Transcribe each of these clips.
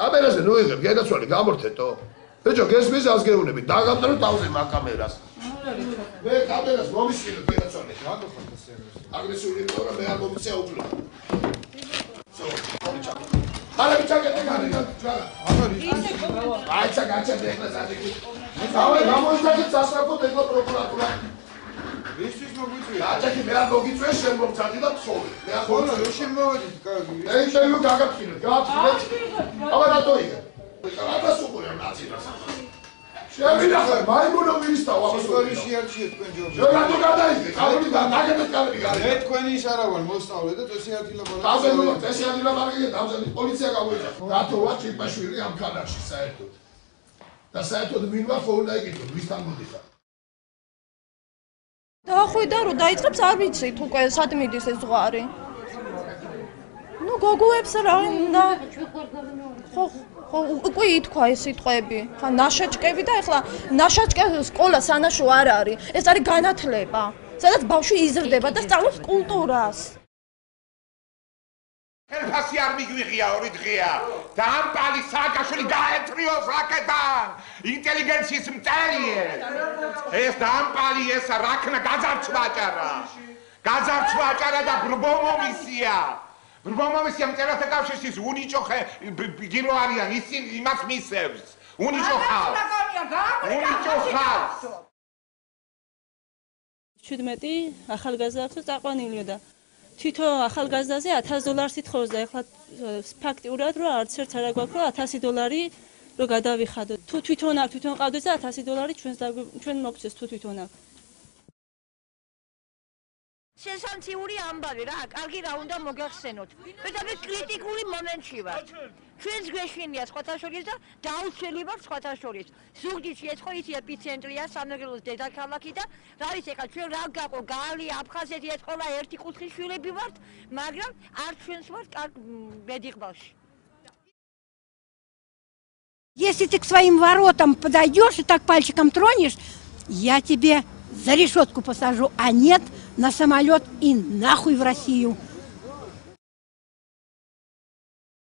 კამერაზე ნუ იღებ, გენაცვალე გამორთეთო. ბიჭო, გესმის ასგეუნები, დაგამტრო თავზე მაგ-კამერას. მე კამერას მომისმინე გენაცვალე. აგრესიული მორა მე არ მომიწია უბრალოდ. არა ბიჭაკეთე გარეგან ჩარა. აიცა გაჩერდე ეხლა სადიკი. დავე გამოიჩაკეთ სასწრაფოდ ეხლა პროკურატურა. ისთვის მოგვიწვია? აჭაკი მე არ მოგიწვია შენ მომწადი და თხოვე. მე არ ხოლმე რო შენ მოვედით კარგი. ინტერვიუ გაგაფრინეთ, გააფრინეთ. აბა რატო იღე? რატო სუყურე ნაცილას? შევინახე, მაიმუნო მისთავ ამას ორი შეარჩიეთ თქვენ ჯობია. შენ რატო გადაიგე? კარგი დაგაგეთ კარგი გარი. მე თქვენი ის არა ვარ მოსწავლე და წესი ადგილაბარაკე. დავზენო, წესი ადგილაბარაკე და დავზენე პოლიცია გამოიძახ. რატო ვარ ჩიპაშვილი ამ ქანაში საერთოდ? და საერთოდ მინდა ხოვნა იგითო, ვისთან მოდიხარ? დაახვიდა რომ დაიწყებს არ ვიცით უკვე სად მიდის ეს ზღვარი. ნუ გოგოებს რა უნდა ხო უკვე ითქვა ეს სიტყვები. ხა ნაშაჭკები და ეხლა ნაშაჭკე სკოლა სანაშო არ არის. ეს არის განათლება. სადაც ბავშვი იზრდება და სწავლობს კულტურას. ფასი არ მიგვიღია 2 დღეა. და ამ პალი სააკაშვილი გაეთრიოს რაკეტან. ინტელიგენციის მწერია. ეს დამპალი ეს რაკნა გაძარცვა აჭარა. გაძარცვა აჭარა და ბრბომომისია. ბრბომომისია მწერათა კავშირის უნიჭოხე გირო არიან ისინი იმას მისევს. უნიჭოხავს. უნიჭოხავს. 17 ახალგაზრდა წაყვანილია და თვითონ ახალგაზრდაზე $1000 ითხოვს და ეხლა ფაქტიურად რომ არც ერთ არ აგვაქვს რომ $1000 რომ გადავიხადოთ. თუ თვითონ ყავდეს და $1000 ჩვენ მოგცეს თუ თვითონ აქვს. სენსაციური ამბავი რა, კარგი რა უნდა მოგახსენოთ. მე კრიტიკული მომენტში ვარ. ჩვენს გვეშინია სხვათა შორის და დაუცველი ვარ სხვათა შორის. ზუგდიდში ეს ხო ის ეპიცენტრია, სამეგრელოს დედაქალაქი და რა არის ეხლა ჩვენ რა გაყო, გალი, აფხაზეთი ეს ყველა ერთი კუთხის შვილები ვართ, მაგრამ არ ჩვენს ვართ კარგ бедიღბალში. Если ты к своим воротам подойдешь и так пальчиком тронешь, я тебе за решетку посажу, а нет на самолет и нахуй в Россию.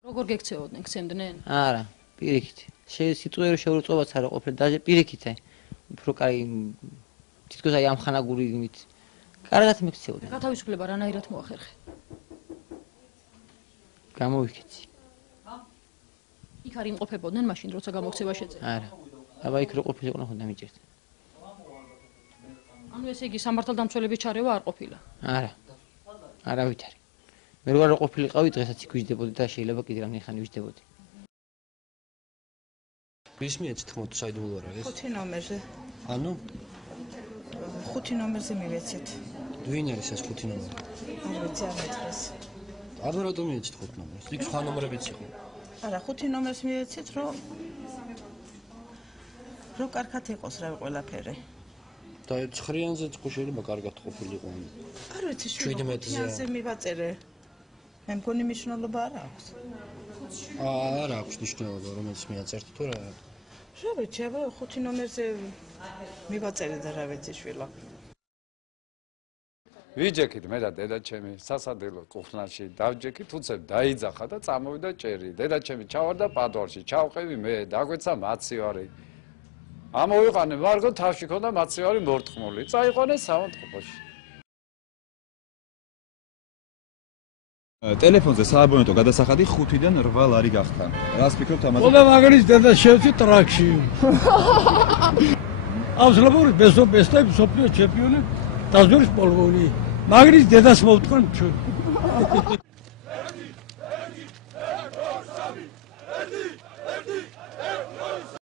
როგორ გექცეოდნენ, გცემდნენ? არა, პირიქით. სიტუაციურ შეურწყობაც არ ყოფილა, даже პირიქით. უფრო კაი თითქოს აი ამ ხანაგური იმით. კარგად მეკცეოდნენ. გათავისუფლება რანაირად მოახერხე? გამოვიქეცი. იქ არ იმყოფებოდნენ მაშინ, როცა გამოქცევა შეძლო? არა. აბა იქ რო ყოფილიყო ხონდა მიჭერდა. ანუ ესე იგი სამართალდამცველების ჩარევა არ ყოფილა? არა. არავით არის. მე რო არ ყოფილიყავი დღესაც იქ ვიждდებოდი და შეიძლება კიდე რამდენი ხანი ვიждდებოდი. ვის მიეცით ხმოთ საიდუმლო არ არის? 5 ნომერზე. ანუ 5 ნომერზე მივეცეთ. ვინ არის ეს 5 ნომერი? არ ვიცი არ მეცეს. ანუ რატომ მიეცით 5 ნომერს? იქ სხვა ნომერებიც იყო. არა 5 ნომერს მივეცეთ რომ კარგად იყოს რა ყველაფერი. და 9-იანზე ხო შეიძლება კარგად ყოფილიყო. არ ვიცი 17-იანზე მივაწერე. მე მგონი მნიშვნელობა არ აქვს. არ აქვს მნიშვნელობა რომელიც მიაწერთ თუ რა. რა ვიცი, აბა 5 ნომერზე მივაწერე და რა ვიცი შვილა. ვიჯექით მე და დედაჩემი სასადილო კუხნაში დავჯექით, უცებ დაიძახა და წამოვიდა ჭერი. დედაჩემი ჩავარდა პადვარში, ჩავყევი მე, დაგვეცა მაცივარი. ამოვიყანე მარგო თავში ქონდა მაცივარი მორტყმული. წაიყვანე სამონტყოფოში. ტელეფონზე სააბონეტო გადასახადი 5-დან 8 ლარი გახდა. რას ფიქრობთ ამაზე? ყველა მაგრის დედა შევცი ტრაქში. აბსოლუტური ბესტაი მსოფლიო ჩემპიონი დაზვერს პოლონი. მაგრის დედას მოვტყენ ჩვენ.